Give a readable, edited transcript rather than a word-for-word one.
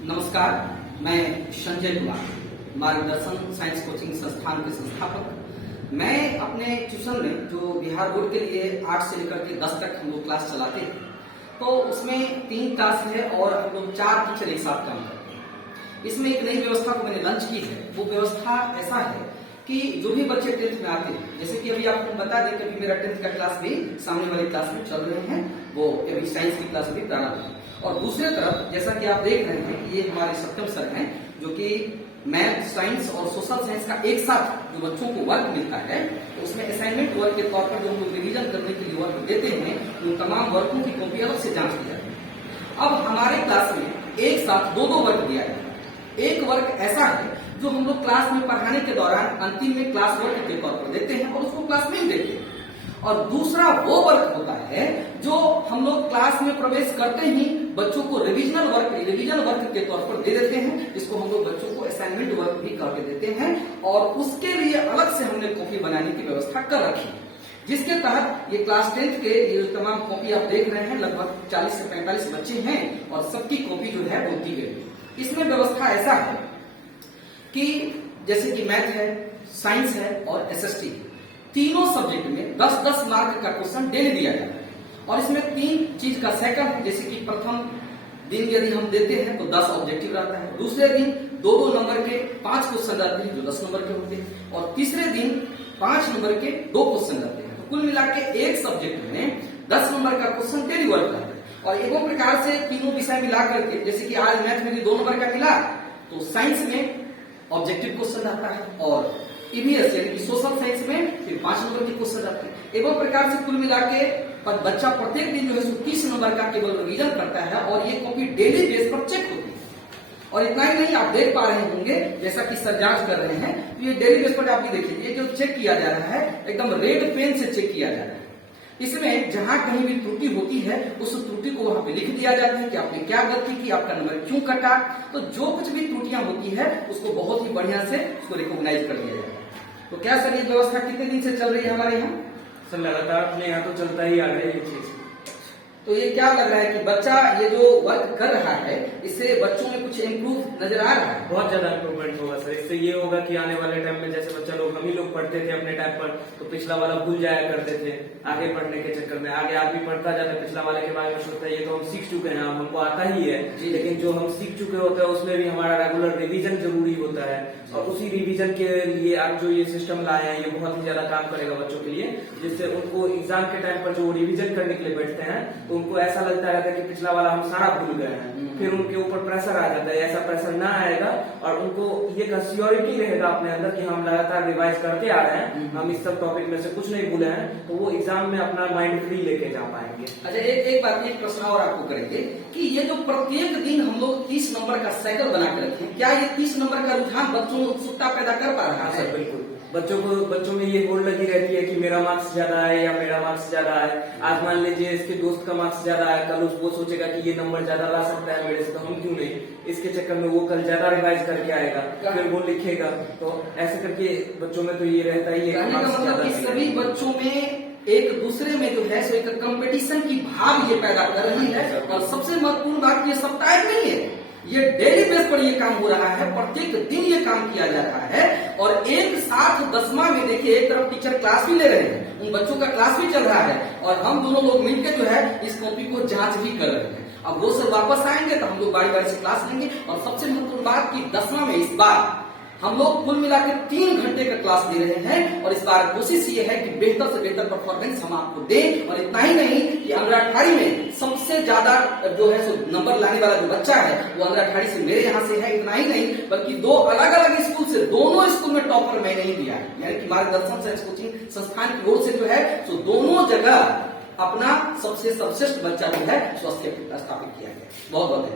नमस्कार, मैं संजय कुमार, मार्गदर्शन साइंस कोचिंग संस्थान के संस्थापक। मैं अपने ट्यूशन में जो बिहार बोर्ड के लिए 8 से लेकर के 10 तक हम लोग क्लास चलाते हैं, तो उसमें 3 क्लास है और हम लोग 4 टीचर एक साथ काम करते हैं। इसमें एक नई व्यवस्था को मैंने लॉन्च की है। वो व्यवस्था ऐसा है कि जो भी बच्चे 10th में आते हैं, जैसे कि अभी आपको बता दें कि अभी मेरा 10th का क्लास भी सामने वाली क्लास में चल रहे हैं, वो अभी साइंस की क्लास भी प्रारंभ है। और दूसरे तरफ जैसा कि आप देख रहे हैं कि ये हमारे सत्यम सर हैं, जो कि मैथ, साइंस और सोशल साइंस का एक साथ जो बच्चों को वर्क मिलता है, तो उसमें असाइनमेंट वर्क के तौर पर जो हम लोग रिविजन करने के लिए वर्क देते हैं, उन तमाम वर्कों की कॉपी अलग से जांच की जाती है। अब हमारे क्लास में एक साथ 2-2 वर्क दिया गया है। एक वर्क ऐसा है जो हम लोग क्लास में पढ़ाने के दौरान अंतिम में क्लास वर्क के तौर पर देते हैं और उसको क्लास में ही देते हैं। और दूसरा वो वर्क होता है जो हम लोग क्लास में प्रवेश करते ही बच्चों को रिविजन वर्क के तौर पर दे देते हैं, जिसको हम लोग बच्चों को असाइनमेंट वर्क भी करके देते हैं। और उसके लिए अलग से हमने कॉपी बनाने की व्यवस्था कर रखी है, जिसके तहत ये क्लास 10th के ये तमाम कॉपी आप देख रहे हैं, लगभग 40 से 45 बच्चे हैं और सबकी कॉपी जो है वो दी गई है। इसमें व्यवस्था ऐसा है कि जैसे कि मैथ है, साइंस है और एसएसटी, तीनों सब्जेक्ट में 10-10 मार्क का क्वेश्चन डेली दिया जाता है। और इसमें 3 चीज का साइकिल है, जैसे कि प्रथम दिन यदि हम देते हैं तो 10 ऑब्जेक्टिव रहता है, दूसरे दिन 2-2 नंबर के 5 क्वेश्चन रहते हैं जो 10 नंबर के होते हैं, और तीसरे दिन 5 नंबर के 2 क्वेश्चन रहते हैं। तो कुल मिला के एक सब्जेक्ट में 10 नंबर का क्वेश्चन डेली वर्क रहता है। और एवं प्रकार से तीनों विषय मिला करके, जैसे कि आज मैथ में 2 नंबर का मिला, तो साइंस में ऑब्जेक्टिव क्वेश्चन रहता है, और ईवीएस यानी कि सोशल साइंस में फिर 5 नंबर के क्वेश्चन रहते हैं। एवं प्रकार से कुल मिला के बच्चा प्रत्येक दिन जो है 30 नंबर का केवल रिवीजन करता है और ये कॉपी डेली बेस पर चेक होती है। और इतना ही नहीं, आप देख पा रहे होंगे जैसा कि सर जांच कर रहे हैं, तो ये डेली बेस पर आप भी देखिए, ये जो चेक किया जा रहा है एकदम रेड पेन से चेक किया जा रहा है। इसमें जहां कहीं भी त्रुटि होती है उस त्रुटि को वहां पे लिख दिया जाता है कि आपने क्या गलती की, आपका नंबर क्यों कटा। तो जो कुछ भी त्रुटियां होती है उसको बहुत ही बढ़िया से उसको रिकॉग्नाइज कर दिया जाता है। तो क्या सर ये व्यवस्था कितने दिन से चल रही है हमारे यहाँ? सर लगातार अपने यहाँ तो चलता ही आ रहा है ये चीज। तो ये क्या लग रहा है कि बच्चा ये जो वर्क कर रहा है, इससे बच्चों में कुछ इम्प्रूव नजर आ रहा है? बहुत ज्यादा इम्प्रूवमेंट होगा सर। इससे ये होगा कि आने वाले टाइम में जैसे बच्चा लोग, हम ही लोग पढ़ते थे अपने टाइम पर, तो पिछला वाला भूल जाया करते थे आगे पढ़ने के चक्कर में। आगे आदमी पढ़ता जाता है, पिछला वाले के बारे में सोचता है ये तो हम सीख चुके हैं, हमको आता ही है। लेकिन जो हम सीख चुके होते हैं उसमें भी हमारा रेगुलर रिविजन जरूरी होता है। और उसी रिविजन के लिए आप जो ये सिस्टम लाए हैं, ये बहुत ही ज्यादा काम करेगा बच्चों के लिए, जिससे उनको एग्जाम के टाइम पर जो रिविजन करने के लिए बैठते हैं तो उनको ऐसा लगता रहता है कि पिछला वाला हम सारा भूल गए हैं। फिर उनके ऊपर प्रेशर आ जाता है, ऐसा प्रेशर ना आएगा और उनको ये श्योरिटी रहेगा अपने अंदर कि हम लगातार रिवाइज करते आ रहे हैं, हम इस सब टॉपिक में से कुछ नहीं भूले हैं, तो वो एग्जाम में अपना माइंड फ्री लेके जा पाएंगे। अच्छा, एक बात, एक प्रश्न और आपको करेंगे कि ये जो प्रत्येक दिन हम लोग 30 नंबर का साइकिल बना के रखे हैं, क्या ये 30 नंबर का रुझान बच्चों में उत्सुकता पैदा कर पा रहा है? बिल्कुल, बच्चों में ये होड़ लगी रहती है कि मेरा मार्क्स ज्यादा है या मेरा मार्क्स ज्यादा है। आज मान लीजिए इसके दोस्त का मार्क्स ज्यादा है, कल वो सोचेगा कि ये नंबर ज्यादा ला सकता है मेरे से, तो हम क्यों नहीं। इसके चक्कर में वो कल ज्यादा रिवाइज करके आएगा, फिर वो लिखेगा। तो ऐसे करके बच्चों में तो ये रहता ही है। मतलब कि सभी बच्चों में एक दूसरे में जो है सो एक कंपटीशन की भाव ये पैदा कर रही है। और सबसे महत्वपूर्ण बात, ये साप्ताहिक नहीं है, ये डेली बेस पर ये काम हो रहा है, प्रत्येक दिन ये काम किया जा रहा है। और एक साथ 10वां में देखिए, एक तरफ टीचर क्लास भी ले रहे हैं, उन बच्चों का क्लास भी चल रहा है, और हम दोनों लोग मिलकर जो है इस कॉपी को जांच भी कर रहे हैं। अब वो सर वापस आएंगे तो हम लोग बारी बारी से क्लास लेंगे। और सबसे महत्वपूर्ण बात कि 10वां में इस बार हम लोग कुल मिलाकर 3 घंटे का क्लास दे रहे हैं, और इस बार कोशिश ये है कि बेहतर से बेहतर परफॉर्मेंस हम आपको दें। और इतना ही नहीं कि अंडर 18 में सबसे ज्यादा जो है सो नंबर लाने वाला जो बच्चा है वो अंडर 18 से मेरे यहाँ से है। इतना ही नहीं बल्कि 2 अलग अलग स्कूल से, दोनों स्कूल में टॉपर मैंने ही दिया है, यानी कि मार्गदर्शन साइंस कोचिंग संस्थान की ओर से जो है सो दोनों जगह अपना सबसे सर्वश्रेष्ठ बच्चा जो है स्वास्थ्य स्थापित किया गया। बहुत बहुत